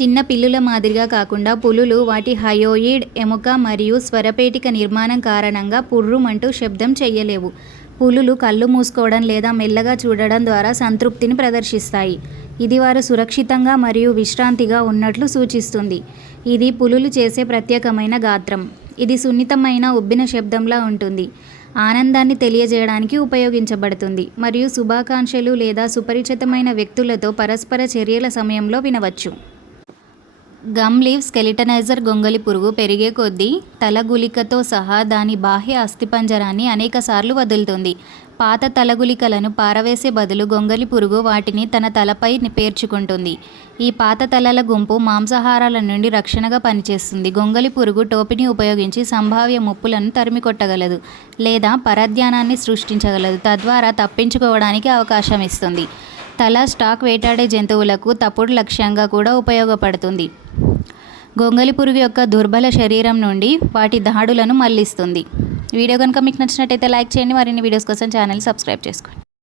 చిన్న పిల్లుల మాదిరిగా కాకుండా పులులు వాటి హయోయిడ్ ఎముక మరియు స్వరపేటిక నిర్మాణం కారణంగా పుర్రుమంటూ శబ్దం చేయలేవు. పులులు కళ్ళు మూసుకోవడం లేదా మెల్లగా చూడడం ద్వారా సంతృప్తిని ప్రదర్శిస్తాయి. ఇది వారు సురక్షితంగా మరియు విశ్రాంతిగా ఉన్నట్లు సూచిస్తుంది. ఇది పులులు చేసే ప్రత్యేకమైన గాత్రం. ఇది సున్నితమైన ఉబ్బిన శబ్దంలా ఉంటుంది. ఆనందాన్ని తెలియజేయడానికి ఉపయోగించబడుతుంది మరియు శుభాకాంక్షలు లేదా సుపరిచితమైన వ్యక్తులతో పరస్పర చర్యల సమయంలో వినవచ్చు. గమ్ లీఫ్ స్కెలిటనైజర్ గొంగళి పురుగు పెరిగే కొద్దీ తలగులికతో సహా దాని బాహ్య అస్థిపంజరాన్ని అనేకసార్లు వదులుతుంది. పాత తలగులికలను పారవేసే బదులు గొంగళి పురుగు వాటిని తన తలపై పేర్చుకుంటుంది. ఈ పాత తలల గుంపు మాంసాహారాల నుండి రక్షణగా పనిచేస్తుంది. గొంగళి పురుగు టోపీని ఉపయోగించి సంభావ్య ముప్పులను తరిమికొట్టగలదు లేదా పరధ్యానాన్ని సృష్టించగలదు, తద్వారా తప్పించుకోవడానికి అవకాశం ఇస్తుంది. తల స్టాక్ వేటాడే జంతువులకు తప్పుడు లక్ష్యంగా కూడా ఉపయోగపడుతుంది. గొంగళి పురుగు యొక్క దుర్బల శరీరం నుండి వాటి దాడులను మళ్లిస్తుంది. వీడియో కనుక మీకు నచ్చినట్టయితే లైక్ చేయండి. మరిన్ని వీడియోస్ కోసం ఛానల్ సబ్స్క్రైబ్ చేసుకోండి.